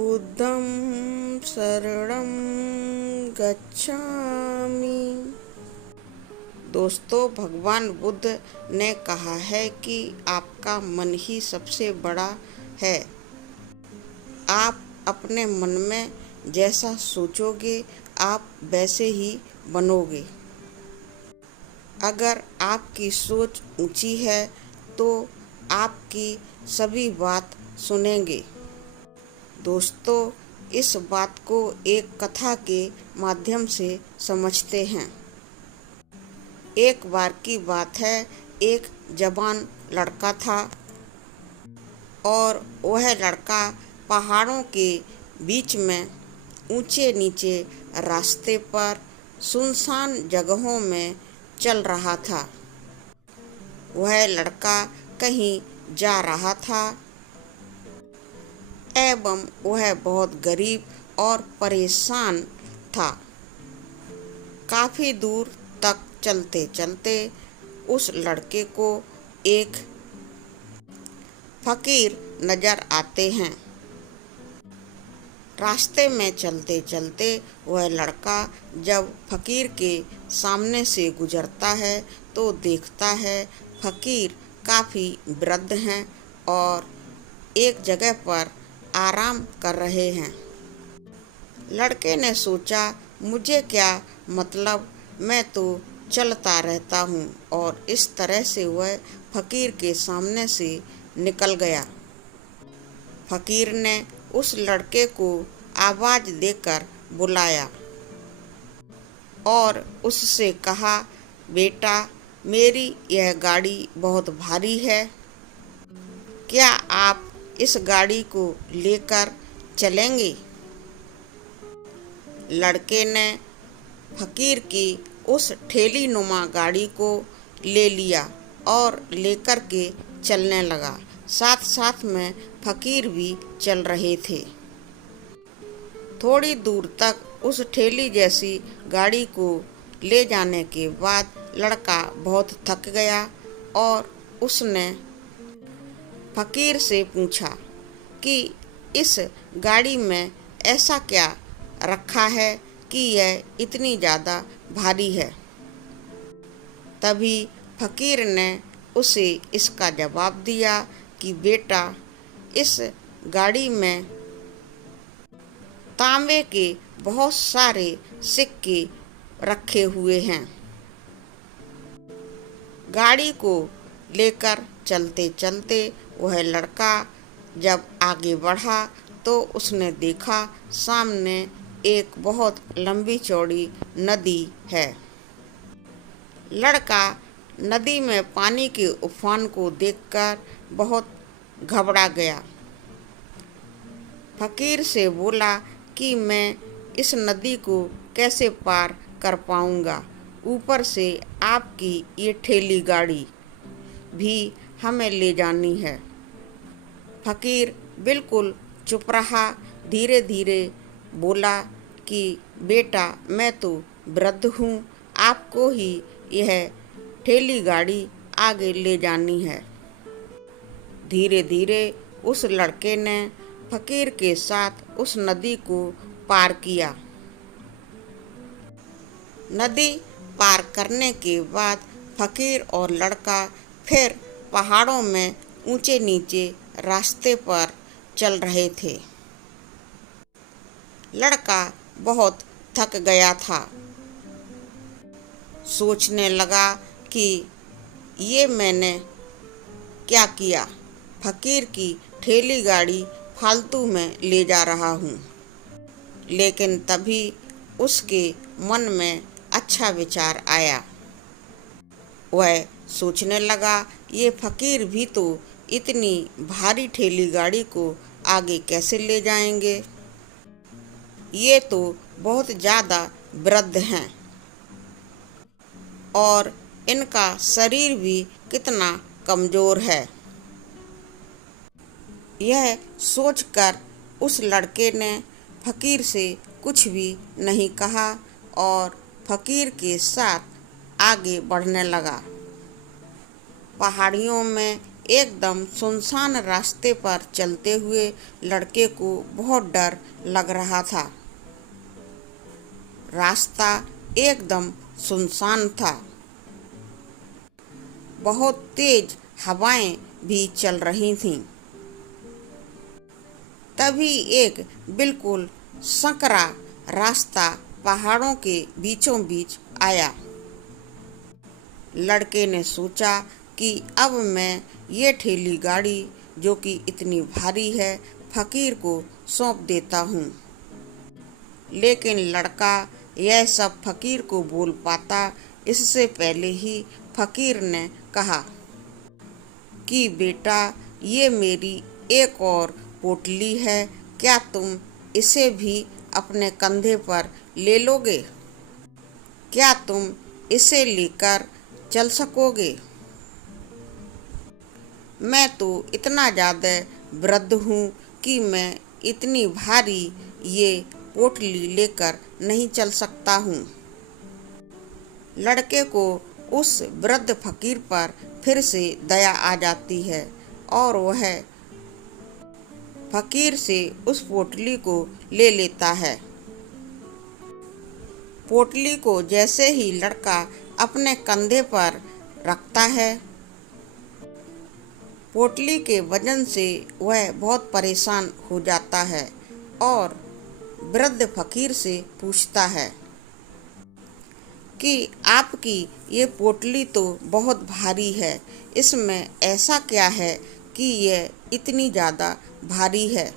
बुद्धं शरणं गच्छामि। दोस्तों, भगवान बुद्ध ने कहा है कि आपका मन ही सबसे बड़ा है। आप अपने मन में जैसा सोचोगे आप वैसे ही बनोगे। अगर आपकी सोच ऊंची है तो आपकी सभी बात सुनेंगे। दोस्तों, इस बात को एक कथा के माध्यम से समझते हैं। एक बार की बात है, एक जवान लड़का था और वह लड़का पहाड़ों के बीच में ऊंचे नीचे रास्ते पर सुनसान जगहों में चल रहा था। वह लड़का कहीं जा रहा था एवं वह बहुत गरीब और परेशान था। काफी दूर तक चलते चलते उस लड़के को एक फकीर नजर आते हैं। रास्ते में चलते चलते वह लड़का जब फकीर के सामने से गुजरता है तो देखता है फकीर काफी वृद्ध हैं और एक जगह पर आराम कर रहे हैं। लड़के ने सोचा, मुझे क्या मतलब, मैं तो चलता रहता हूँ, और इस तरह से वह फकीर के सामने से निकल गया। फकीर ने उस लड़के को आवाज देकर बुलाया और उससे कहा, बेटा, मेरी यह गाड़ी बहुत भारी है, क्या आप इस गाड़ी को लेकर चलेंगे? लड़के ने फकीर की उस ठेली नुमा गाड़ी को ले लिया और लेकर के चलने लगा। साथ साथ में फकीर भी चल रहे थे। थोड़ी दूर तक उस ठेली जैसी गाड़ी को ले जाने के बाद लड़का बहुत थक गया और उसने फकीर से पूछा कि इस गाड़ी में ऐसा क्या रखा है कि यह इतनी ज़्यादा भारी है। तभी फकीर ने उसे इसका जवाब दिया कि बेटा, इस गाड़ी में तांबे के बहुत सारे सिक्के रखे हुए हैं। गाड़ी को लेकर चलते चलते वह लड़का जब आगे बढ़ा तो उसने देखा सामने एक बहुत लंबी चौड़ी नदी है। लड़का नदी में पानी के उफान को देखकर बहुत घबरा गया। फकीर से बोला कि मैं इस नदी को कैसे पार कर पाऊंगा, ऊपर से आपकी ये ठेली गाड़ी भी हमें ले जानी है। फकीर बिल्कुल चुप रहा। धीरे धीरे बोला कि बेटा, मैं तो वृद्ध हूँ, आपको ही यह ठेली गाड़ी आगे ले जानी है। धीरे धीरे उस लड़के ने फकीर के साथ उस नदी को पार किया। नदी पार करने के बाद फकीर और लड़का फिर पहाड़ों में ऊंचे नीचे रास्ते पर चल रहे थे। लड़का बहुत थक गया था। सोचने लगा कि ये मैंने क्या किया, फकीर की ठेली गाड़ी फालतू में ले जा रहा हूँ। लेकिन तभी उसके मन में अच्छा विचार आया। वह सोचने लगा, ये फकीर भी तो इतनी भारी ठेली गाड़ी को आगे कैसे ले जाएंगे, ये तो बहुत ज़्यादा वृद्ध हैं और इनका शरीर भी कितना कमज़ोर है। यह सोचकर उस लड़के ने फकीर से कुछ भी नहीं कहा और फकीर के साथ आगे बढ़ने लगा। पहाड़ियों में एकदम सुनसान रास्ते पर चलते हुए लड़के को बहुत डर लग रहा था। रास्ता एकदम सुनसान था। बहुत तेज हवाएं भी चल रही थीं। तभी एक बिल्कुल संकरा रास्ता पहाड़ों के बीचों बीच आया। लड़के ने सोचा कि अब मैं ये ठेली गाड़ी जो कि इतनी भारी है फकीर को सौंप देता हूँ। लेकिन लड़का यह सब फकीर को बोल पाता इससे पहले ही फकीर ने कहा कि बेटा, ये मेरी एक और पोटली है, क्या तुम इसे भी अपने कंधे पर ले लोगे? क्या तुम इसे लेकर चल सकोगे? मैं तो इतना ज़्यादा वृद्ध हूँ कि मैं इतनी भारी ये पोटली लेकर नहीं चल सकता हूँ। लड़के को उस वृद्ध फकीर पर फिर से दया आ जाती है और वह फकीर से उस पोटली को ले लेता है। पोटली को जैसे ही लड़का अपने कंधे पर रखता है, पोटली के वजन से वह बहुत परेशान हो जाता है और वृद्ध फकीर से पूछता है कि आपकी ये पोटली तो बहुत भारी है, इसमें ऐसा क्या है कि यह इतनी ज़्यादा भारी है?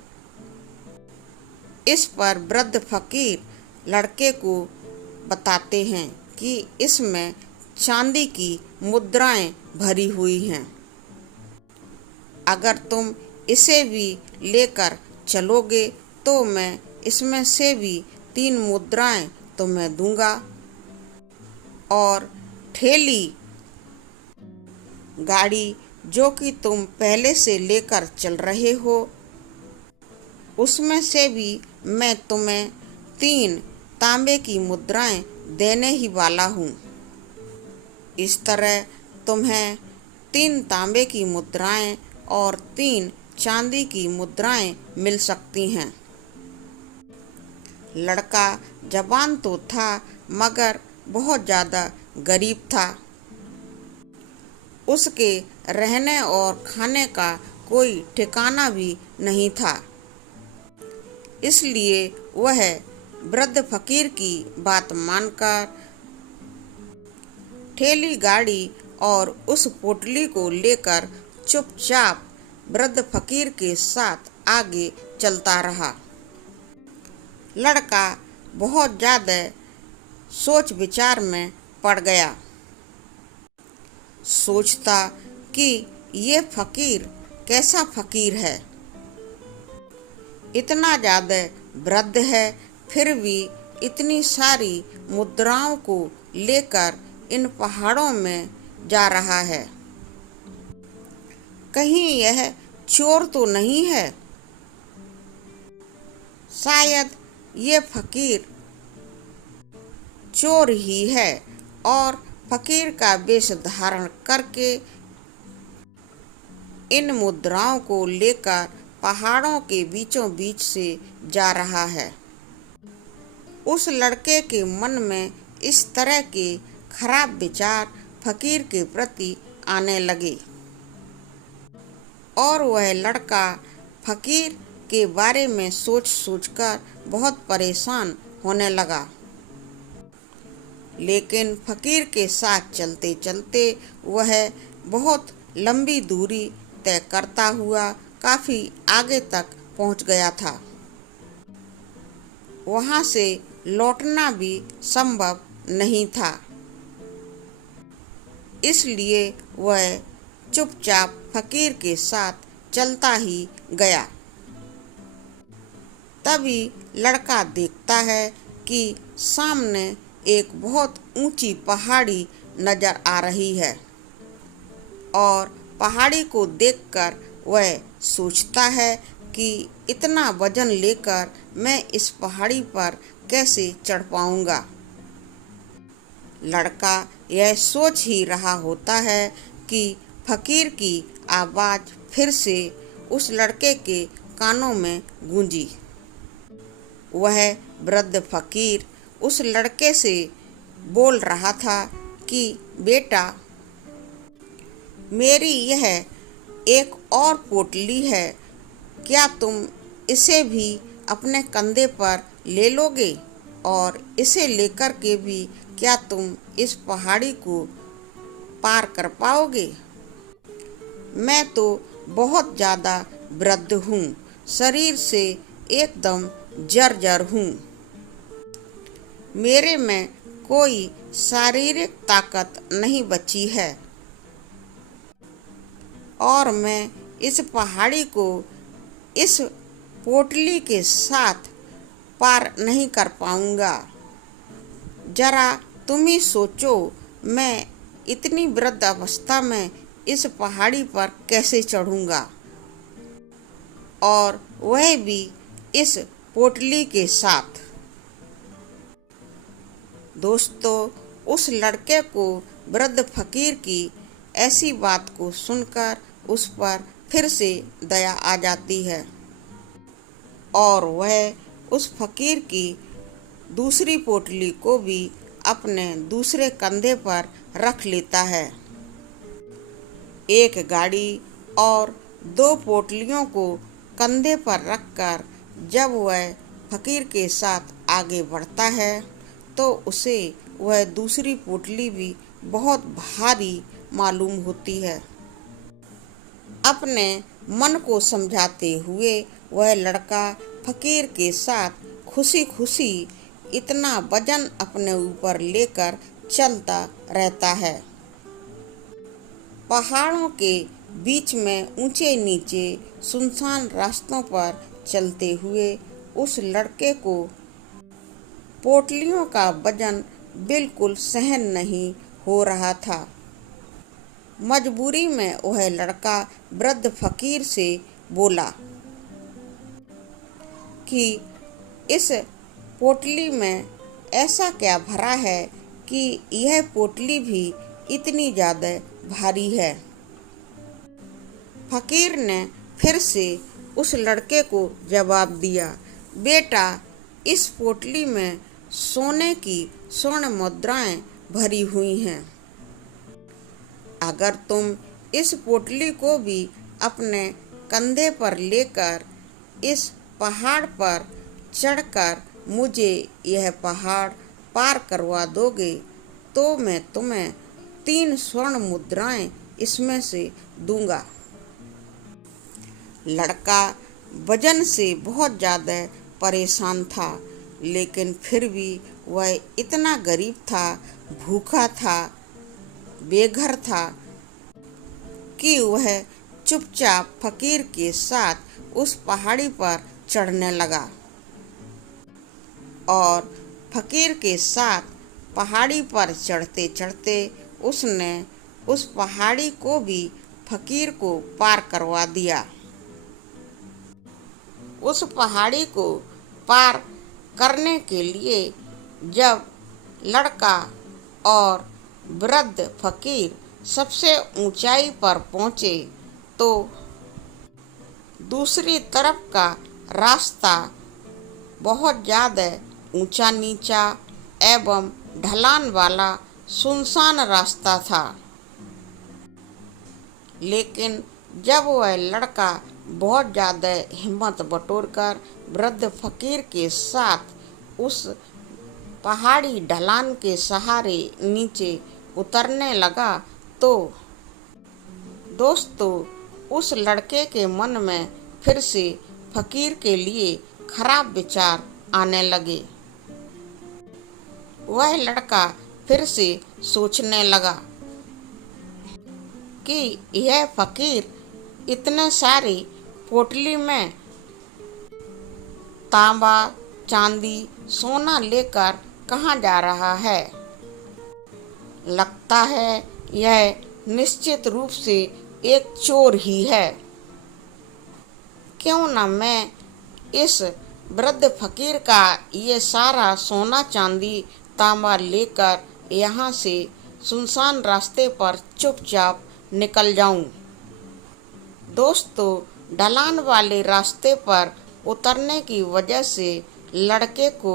इस पर वृद्ध फकीर लड़के को बताते हैं कि इसमें चांदी की मुद्राएं भरी हुई हैं। अगर तुम इसे भी लेकर चलोगे तो मैं इसमें से भी 3 मुद्राएं तुम्हें दूंगा और ठेली गाड़ी जो कि तुम पहले से लेकर चल रहे हो उसमें से भी मैं तुम्हें 3 तांबे की मुद्राएं देने ही वाला हूँ। इस तरह तुम्हें 3 तांबे की मुद्राएं और 3 चांदी की मुद्राएं मिल सकती हैं। लड़का जवान तो था मगर बहुत ज़्यादा गरीब था। उसके रहने और खाने का कोई ठिकाना भी नहीं था। इसलिए वह वृद्ध फकीर की बात मानकर ठेली गाड़ी और उस पोटली को लेकर चुपचाप वृद्ध फकीर के साथ आगे चलता रहा। लड़का बहुत ज़्यादा सोच विचार में पड़ गया। सोचता कि ये फकीर कैसा फकीर है, इतना ज़्यादा वृद्ध है फिर भी इतनी सारी मुद्राओं को लेकर इन पहाड़ों में जा रहा है। कहीं यह चोर तो नहीं है? शायद ये फकीर चोर ही है और फकीर का वेश धारण करके इन मुद्राओं को लेकर पहाड़ों के बीचों बीच से जा रहा है। उस लड़के के मन में इस तरह के खराब विचार फकीर के प्रति आने लगे और वह लड़का फकीर के बारे में सोच सोचकर बहुत परेशान होने लगा। लेकिन फकीर के साथ चलते चलते वह बहुत लंबी दूरी तय करता हुआ काफ़ी आगे तक पहुंच गया था। वहां से लौटना भी संभव नहीं था। इसलिए वह चुपचाप फकीर के साथ चलता ही गया। तभी लड़का देखता है कि सामने एक बहुत ऊंची पहाड़ी नजर आ रही है और पहाड़ी को देखकर वह सोचता है कि इतना वजन लेकर मैं इस पहाड़ी पर कैसे चढ़ पाऊंगा। लड़का यह सोच ही रहा होता है कि फकीर की आवाज फिर से उस लड़के के कानों में गूंजी। वह वृद्ध फकीर उस लड़के से बोल रहा था कि बेटा, मेरी यह एक और पोटली है, क्या तुम इसे भी अपने कंधे पर ले लोगे? और इसे लेकर के भी क्या तुम इस पहाड़ी को पार कर पाओगे? मैं तो बहुत ज़्यादा वृद्ध हूँ, शरीर से एकदम जर्जर हूँ। मेरे में कोई शारीरिक ताकत नहीं बची है और मैं इस पहाड़ी को इस पोटली के साथ पार नहीं कर पाऊंगा। जरा तुम ही सोचो, मैं इतनी वृद्ध अवस्था में इस पहाड़ी पर कैसे चढ़ूंगा, और वह भी इस पोटली के साथ। दोस्तों, उस लड़के को वृद्ध फकीर की ऐसी बात को सुनकर उस पर फिर से दया आ जाती है और वह उस फकीर की दूसरी पोटली को भी अपने दूसरे कंधे पर रख लेता है। एक गाड़ी और 2 पोटलियों को कंधे पर रखकर जब वह फकीर के साथ आगे बढ़ता है तो उसे वह दूसरी पोटली भी बहुत भारी मालूम होती है। अपने मन को समझाते हुए वह लड़का फकीर के साथ खुशी खुशी इतना वजन अपने ऊपर लेकर चलता रहता है। पहाड़ों के बीच में ऊंचे नीचे सुनसान रास्तों पर चलते हुए उस लड़के को पोटलियों का वजन बिल्कुल सहन नहीं हो रहा था। मजबूरी में वह लड़का वृद्ध फकीर से बोला कि इस पोटली में ऐसा क्या भरा है कि यह पोटली भी इतनी ज़्यादा भारी है। फकीर ने फिर से उस लड़के को जवाब दिया, बेटा, इस पोटली में सोने की स्वर्ण मुद्राएं भरी हुई हैं। अगर तुम इस पोटली को भी अपने कंधे पर लेकर इस पहाड़ पर चढ़कर मुझे यह पहाड़ पार करवा दोगे तो मैं तुम्हें 3 स्वर्ण मुद्राएं इसमें से दूंगा। लड़का वजन से बहुत ज़्यादा परेशान था, लेकिन फिर भी वह इतना गरीब था, भूखा था, बेघर था कि वह चुपचाप फकीर के साथ उस पहाड़ी पर चढ़ने लगा और फकीर के साथ पहाड़ी पर चढ़ते चढ़ते उसने उस पहाड़ी को भी फकीर को पार करवा दिया। उस पहाड़ी को पार करने के लिए जब लड़का और वृद्ध फकीर सबसे ऊंचाई पर पहुंचे तो दूसरी तरफ का रास्ता बहुत ज़्यादा ऊंचा नीचा एवं ढलान वाला सुनसान रास्ता था। लेकिन जब वह लड़का बहुत ज़्यादा हिम्मत बटोरकर वृद्ध फकीर के साथ उस पहाड़ी ढलान के सहारे नीचे उतरने लगा तो दोस्तों, उस लड़के के मन में फिर से फकीर के लिए खराब विचार आने लगे। वह लड़का फिर से सोचने लगा कि यह फकीर इतने सारी पोटली में तांबा, चांदी, सोना लेकर कहाँ जा रहा है। लगता है यह निश्चित रूप से एक चोर ही है। क्यों न मैं इस वृद्ध फकीर का ये सारा सोना चांदी तांबा लेकर यहाँ से सुनसान रास्ते पर चुपचाप निकल जाऊं। दोस्तों, ढलान वाले रास्ते पर उतरने की वजह से लड़के को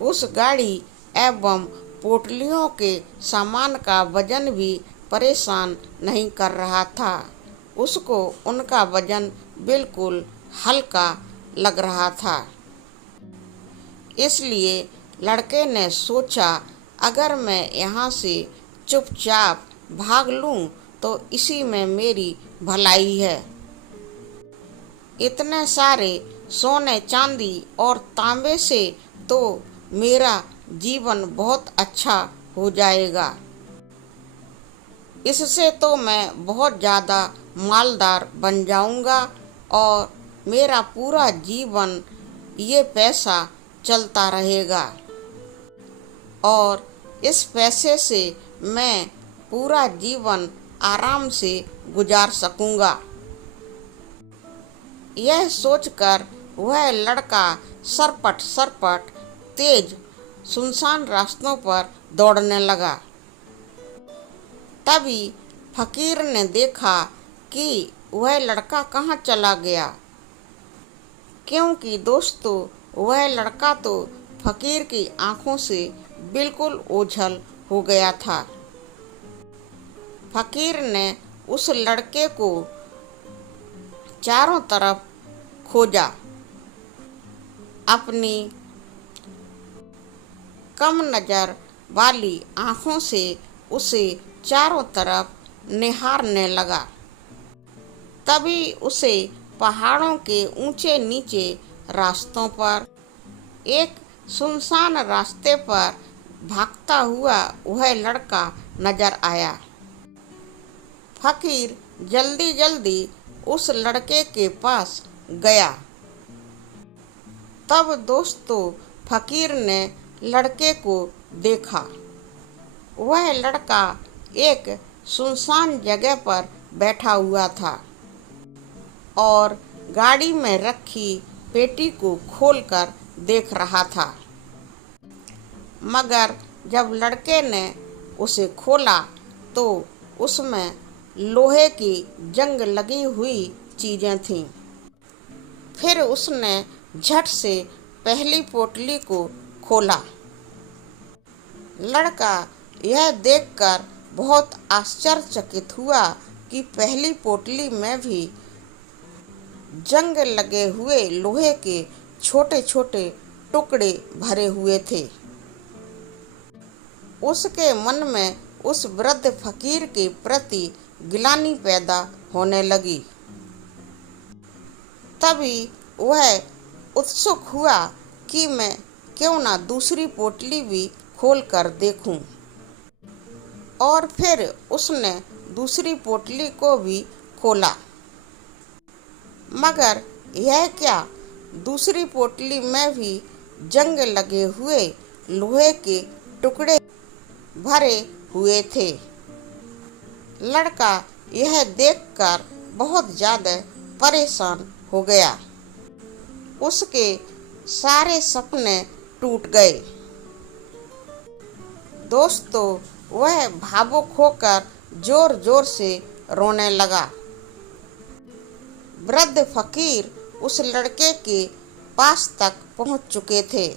उस गाड़ी एवं पोटलियों के सामान का वजन भी परेशान नहीं कर रहा था। उसको उनका वजन बिल्कुल हल्का लग रहा था। इसलिए लड़के ने सोचा, अगर मैं यहाँ से चुपचाप भाग लूँ तो इसी में मेरी भलाई है। इतने सारे सोने चांदी और तांबे से तो मेरा जीवन बहुत अच्छा हो जाएगा। इससे तो मैं बहुत ज़्यादा मालदार बन जाऊंगा और मेरा पूरा जीवन ये पैसा चलता रहेगा और इस पैसे से मैं पूरा जीवन आराम से गुजार सकूंगा। यह सोचकर वह लड़का सरपट सरपट तेज सुनसान रास्तों पर दौड़ने लगा। तभी फकीर ने देखा कि वह लड़का कहाँ चला गया, क्योंकि दोस्तों वह लड़का तो फकीर की आंखों से बिल्कुल ओझल हो गया था। फकीर ने उस लड़के को चारों तरफ खोजा। अपनी कम नज़र वाली आंखों से उसे चारों तरफ निहारने लगा। तभी उसे पहाड़ों के ऊंचे नीचे रास्तों पर एक सुनसान रास्ते पर भागता हुआ वह लड़का नजर आया। फकीर जल्दी जल्दी उस लड़के के पास गया। तब दोस्तों फकीर ने लड़के को देखा। वह लड़का एक सुनसान जगह पर बैठा हुआ था और गाड़ी में रखी पेटी को खोलकर देख रहा था। मगर जब लड़के ने उसे खोला तो उसमें लोहे की जंग लगी हुई चीज़ें थीं। फिर उसने झट से पहली पोटली को खोला। लड़का यह देखकर बहुत आश्चर्यचकित हुआ कि पहली पोटली में भी जंग लगे हुए लोहे के छोटे छोटे टुकड़े भरे हुए थे। उसके मन में उस वृद्ध फकीर के प्रति गिलानी पैदा होने लगी। तभी वह उत्सुक हुआ कि मैं क्यों ना दूसरी पोटली भी खोल कर देखूं। और फिर उसने दूसरी पोटली को भी खोला। मगर यह क्या, दूसरी पोटली में भी जंग लगे हुए लोहे के टुकड़े भरे हुए थे। लड़का यह देखकर बहुत ज़्यादा परेशान हो गया। उसके सारे सपने टूट गए। दोस्तों, वह भावुक होकर जोर जोर से रोने लगा। वृद्ध फकीर उस लड़के के पास तक पहुंच चुके थे।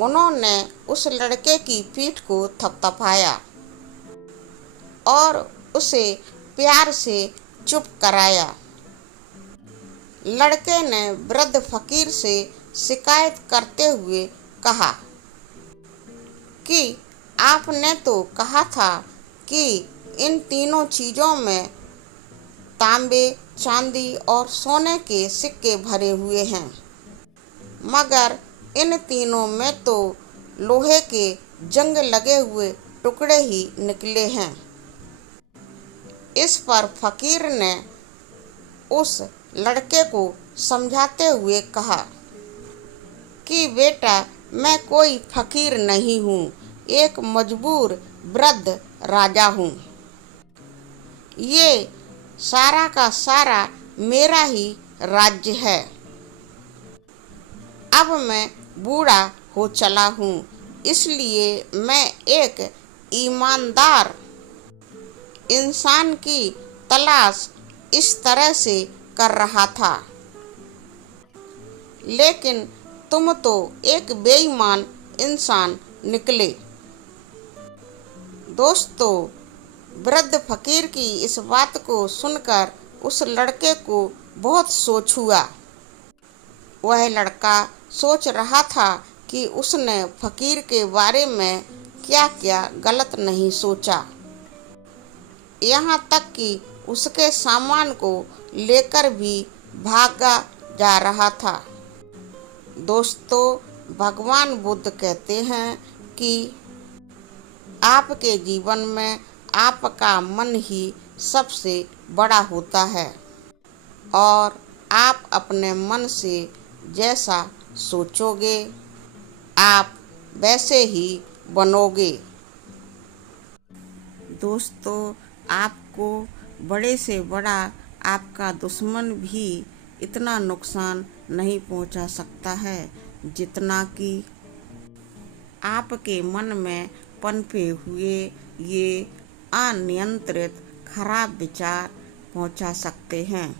उन्होंने उस लड़के की पीठ को थपथपाया और उसे प्यार से चुप कराया। लड़के ने वृद्ध फकीर से शिकायत करते हुए कहा कि आपने तो कहा था कि इन तीनों चीज़ों में तांबे, चांदी और सोने के सिक्के भरे हुए हैं, मगर इन तीनों में तो लोहे के जंग लगे हुए टुकड़े ही निकले हैं। इस पर फकीर ने उस लड़के को समझाते हुए कहा कि बेटा, मैं कोई फकीर नहीं हूँ, एक मजबूर वृद्ध राजा हूँ। ये सारा का सारा मेरा ही राज्य है। अब मैं बूढ़ा हो चला हूँ, इसलिए मैं एक ईमानदार इंसान की तलाश इस तरह से कर रहा था। लेकिन तुम तो एक बेईमान इंसान निकले। दोस्तों, वृद्ध फकीर की इस बात को सुनकर उस लड़के को बहुत सोच हुआ। वह लड़का सोच रहा था कि उसने फकीर के बारे में क्या क्या गलत नहीं सोचा। यहाँ तक कि उसके सामान को लेकर भी भागा जा रहा था। दोस्तों, भगवान बुद्ध कहते हैं कि आपके जीवन में आपका मन ही सबसे बड़ा होता है और आप अपने मन से जैसा सोचोगे आप वैसे ही बनोगे। दोस्तों, आपको बड़े से बड़ा आपका दुश्मन भी इतना नुकसान नहीं पहुंचा सकता है जितना कि आपके मन में पनपे हुए ये अनियंत्रित खराब विचार पहुंचा सकते हैं।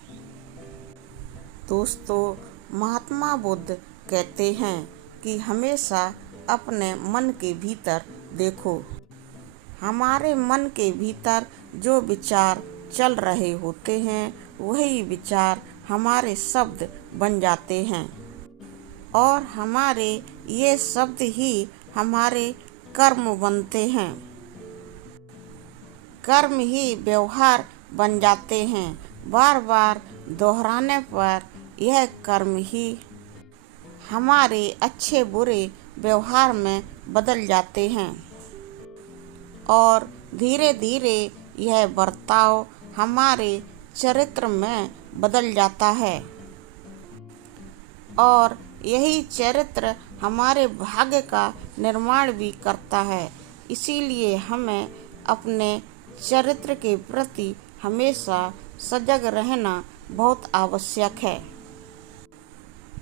दोस्तों, महात्मा बुद्ध कहते हैं कि हमेशा अपने मन के भीतर देखो। हमारे मन के भीतर जो विचार चल रहे होते हैं वही विचार हमारे शब्द बन जाते हैं और हमारे ये शब्द ही हमारे कर्म बनते हैं। कर्म ही व्यवहार बन जाते हैं। बार बार दोहराने पर यह कर्म ही हमारे अच्छे बुरे व्यवहार में बदल जाते हैं और धीरे धीरे यह बर्ताव हमारे चरित्र में बदल जाता है और यही चरित्र हमारे भाग्य का निर्माण भी करता है। इसीलिए हमें अपने चरित्र के प्रति हमेशा सजग रहना बहुत आवश्यक है।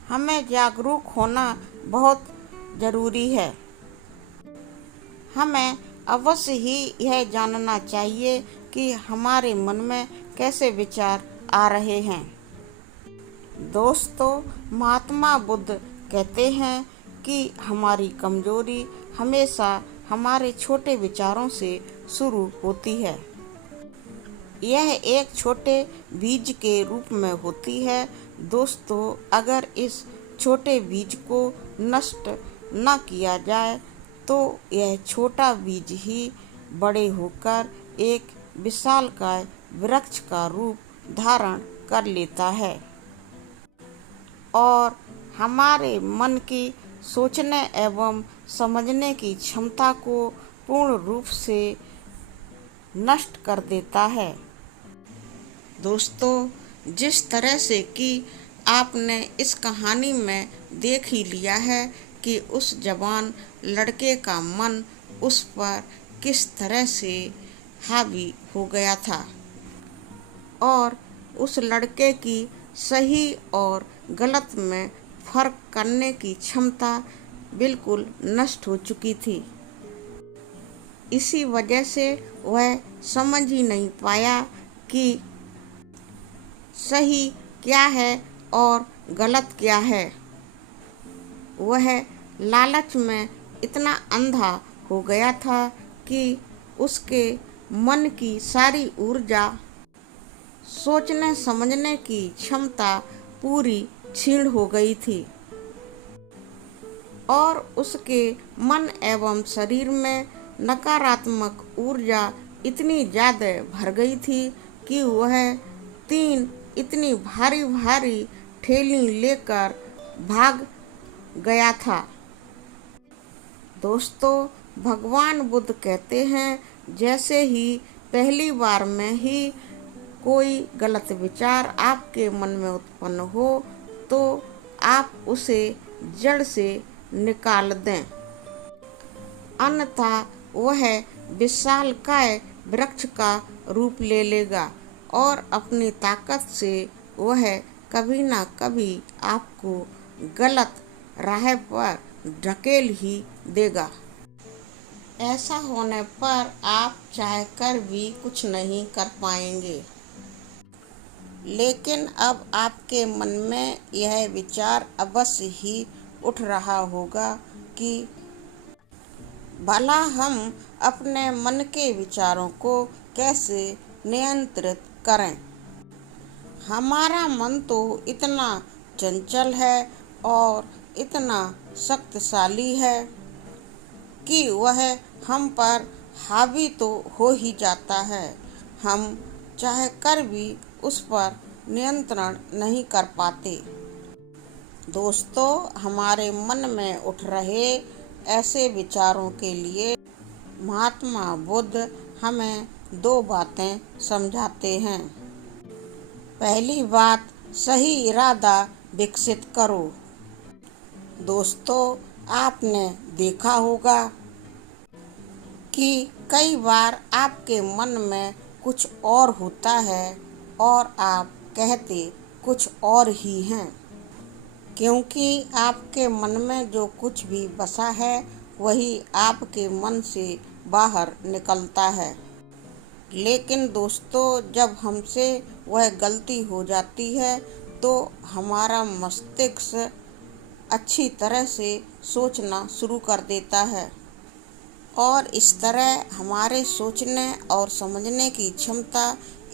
हमें जागरूक होना बहुत ज़रूरी है। हमें अवश्य ही यह जानना चाहिए कि हमारे मन में कैसे विचार आ रहे हैं। दोस्तों, महात्मा बुद्ध कहते हैं कि हमारी कमजोरी हमेशा हमारे छोटे विचारों से शुरू होती है। यह एक छोटे बीज के रूप में होती है। दोस्तों, अगर इस छोटे बीज को नष्ट न किया जाए तो यह छोटा बीज ही बड़े होकर एक विशालकाय वृक्ष का रूप धारण कर लेता है और हमारे मन की सोचने एवं समझने की क्षमता को पूर्ण रूप से नष्ट कर देता है। दोस्तों, जिस तरह से कि आपने इस कहानी में देख ही लिया है कि उस जवान लड़के का मन उस पर किस तरह से हावी हो गया था और उस लड़के की सही और गलत में फर्क करने की क्षमता बिल्कुल नष्ट हो चुकी थी। इसी वजह से वह समझ ही नहीं पाया कि सही क्या है और गलत क्या है। वह लालच में इतना अंधा हो गया था कि उसके मन की सारी ऊर्जा, सोचने समझने की क्षमता पूरी क्षीण हो गई थी और उसके मन एवं शरीर में नकारात्मक ऊर्जा इतनी ज़्यादा भर गई थी कि वह 3 इतनी भारी भारी ठेली लेकर भाग गया था। दोस्तों, भगवान बुद्ध कहते हैं जैसे ही पहली बार में ही कोई गलत विचार आपके मन में उत्पन्न हो तो आप उसे जड़ से निकाल दें, अन्यथा वह विशालकाय वृक्ष का रूप ले लेगा और अपनी ताकत से वह कभी ना कभी आपको गलत राह पर ढकेल ही देगा। ऐसा होने पर आप चाहकर भी कुछ नहीं कर पाएंगे। लेकिन अब आपके मन में यह विचार अवश्य ही उठ रहा होगा कि भला हम अपने मन के विचारों को कैसे नियंत्रित करें। हमारा मन तो इतना चंचल है और इतना शक्तिशाली है कि वह हम पर हावी तो हो ही जाता है। हम चाह कर भी उस पर नियंत्रण नहीं कर पाते। दोस्तों, हमारे मन में उठ रहे ऐसे विचारों के लिए महात्मा बुद्ध हमें दो बातें समझाते हैं। पहली बात, सही इरादा विकसित करो। दोस्तों, आपने देखा होगा कि कई बार आपके मन में कुछ और होता है और आप कहते कुछ और ही हैं, क्योंकि आपके मन में जो कुछ भी बसा है वही आपके मन से बाहर निकलता है। लेकिन दोस्तों, जब हमसे वह गलती हो जाती है तो हमारा मस्तिष्क अच्छी तरह से सोचना शुरू कर देता है और इस तरह हमारे सोचने और समझने की क्षमता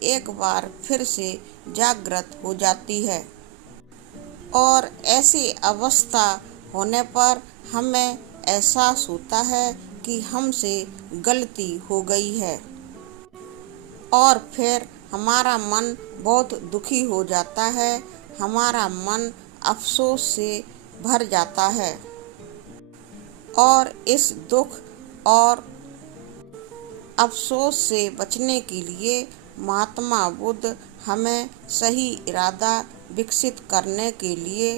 एक बार फिर से जागृत हो जाती है और ऐसी अवस्था होने पर हमें एहसास होता है कि हमसे गलती हो गई है और फिर हमारा मन बहुत दुखी हो जाता है। हमारा मन अफसोस से भर जाता है और इस दुख और अफसोस से बचने के लिए महात्मा बुद्ध हमें सही इरादा विकसित करने के लिए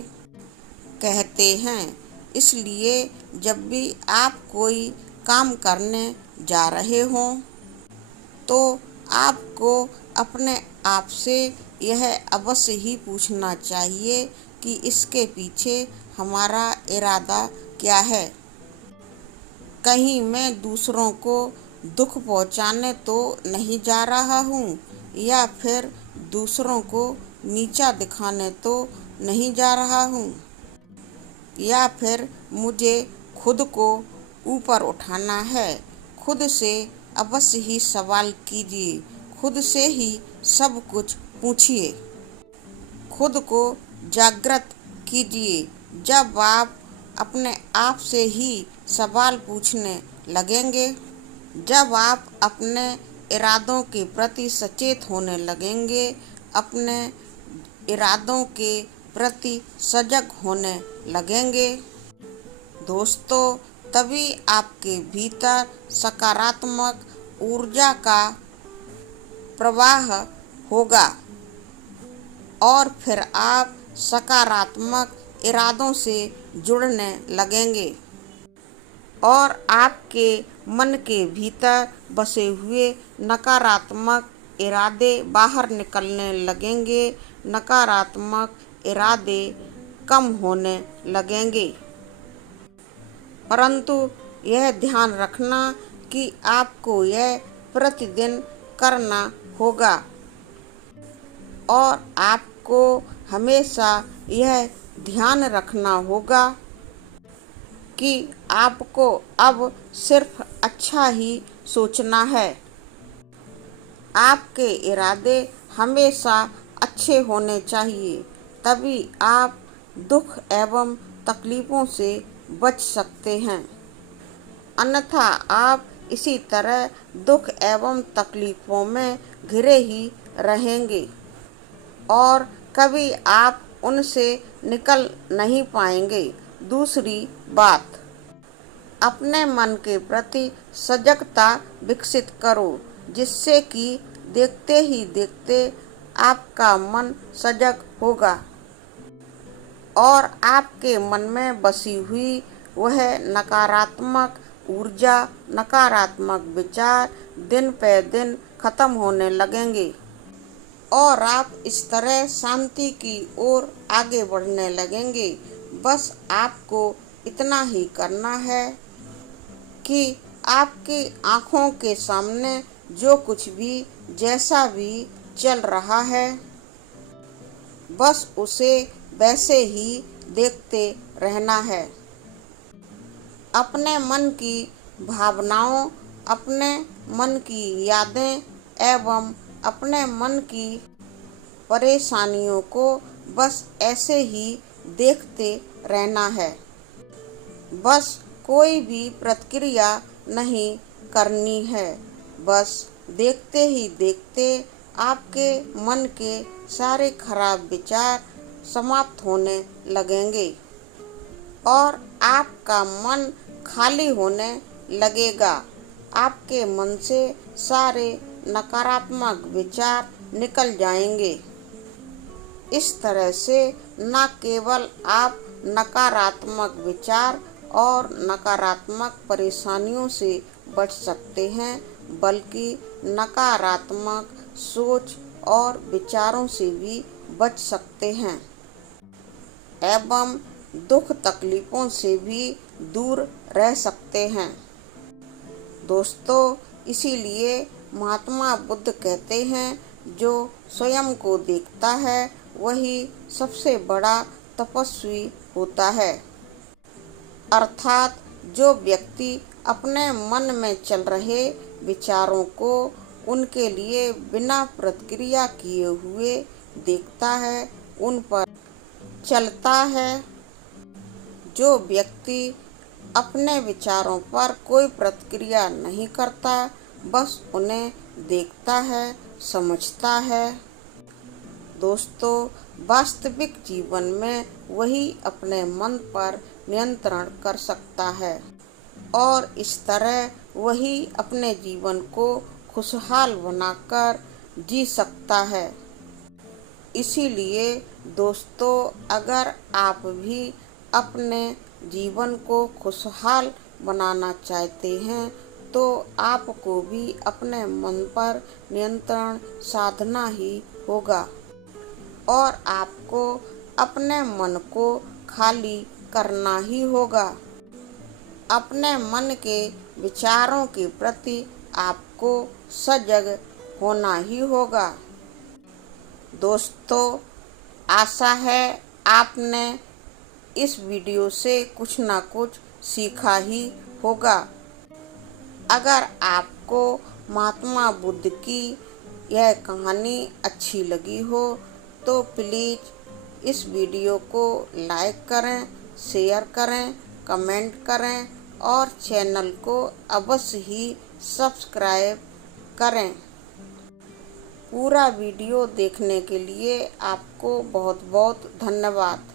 कहते हैं। इसलिए जब भी आप कोई काम करने जा रहे हों तो आपको अपने आप से यह अवश्य ही पूछना चाहिए कि इसके पीछे हमारा इरादा क्या है। कहीं मैं दूसरों को दुख पहुंचाने तो नहीं जा रहा हूँ या फिर दूसरों को नीचा दिखाने तो नहीं जा रहा हूँ, या फिर मुझे खुद को ऊपर उठाना है। खुद से अवश्य ही सवाल कीजिए, खुद से ही सब कुछ पूछिए, खुद को जागृत कीजिए। जब आप अपने आप से ही सवाल पूछने लगेंगे, जब आप अपने इरादों के प्रति सचेत होने लगेंगे, अपने इरादों के प्रति सजग होने लगेंगे, दोस्तों, तभी आपके भीतर सकारात्मक ऊर्जा का प्रवाह होगा और फिर आप सकारात्मक इरादों से जुड़ने लगेंगे और आपके मन के भीतर बसे हुए नकारात्मक इरादे बाहर निकलने लगेंगे, नकारात्मक इरादे कम होने लगेंगे। परंतु यह ध्यान रखना कि आपको यह प्रतिदिन करना होगा और आपको हमेशा यह ध्यान रखना होगा कि आपको अब सिर्फ अच्छा ही सोचना है। आपके इरादे हमेशा अच्छे होने चाहिए, तभी आप दुख एवं तकलीफ़ों से बच सकते हैं। अन्यथा आप इसी तरह दुख एवं तकलीफ़ों में घिरे ही रहेंगे और कभी आप उनसे निकल नहीं पाएंगे। दूसरी बात, अपने मन के प्रति सजगता विकसित करो, जिससे कि देखते ही देखते आपका मन सजग होगा और आपके मन में बसी हुई वह नकारात्मक ऊर्जा, नकारात्मक विचार दिन पे दिन खत्म होने लगेंगे और आप इस तरह शांति की ओर आगे बढ़ने लगेंगे। बस आपको इतना ही करना है कि आपकी आँखों के सामने जो कुछ भी जैसा भी चल रहा है बस उसे वैसे ही देखते रहना है। अपने मन की भावनाओं, अपने मन की यादें एवं अपने मन की परेशानियों को बस ऐसे ही देखते रहना है। बस कोई भी प्रतिक्रिया नहीं करनी है। बस देखते ही देखते आपके मन के सारे खराब विचार समाप्त होने लगेंगे और आपका मन खाली होने लगेगा। आपके मन से सारे नकारात्मक विचार निकल जाएंगे। इस तरह से न केवल आप नकारात्मक विचार और नकारात्मक परेशानियों से बच सकते हैं, बल्कि नकारात्मक सोच और विचारों से भी बच सकते हैं एवं दुख तकलीफों से भी दूर रह सकते हैं। दोस्तों, इसीलिए महात्मा बुद्ध कहते हैं, जो स्वयं को देखता है वही सबसे बड़ा तपस्वी होता है। अर्थात जो व्यक्ति अपने मन में चल रहे विचारों को उनके लिए बिना प्रतिक्रिया किए हुए देखता है, उन पर चलता है। जो व्यक्ति अपने विचारों पर कोई प्रतिक्रिया नहीं करता, बस उन्हें देखता है, समझता है। दोस्तों, वास्तविक जीवन में वही अपने मन पर नियंत्रण कर सकता है और इस तरह वही अपने जीवन को खुशहाल बनाकर जी सकता है। इसीलिए दोस्तों, अगर आप भी अपने जीवन को खुशहाल बनाना चाहते हैं तो आपको भी अपने मन पर नियंत्रण साधना ही होगा और आपको अपने मन को खाली करना ही होगा। अपने मन के विचारों के प्रति आपको सजग होना ही होगा। दोस्तों, आशा है आपने इस वीडियो से कुछ ना कुछ सीखा ही होगा। अगर आपको महात्मा बुद्ध की यह कहानी अच्छी लगी हो तो प्लीज़ इस वीडियो को लाइक करें, शेयर करें, कमेंट करें और चैनल को अवश्य ही सब्सक्राइब करें। पूरा वीडियो देखने के लिए आपको बहुत बहुत धन्यवाद।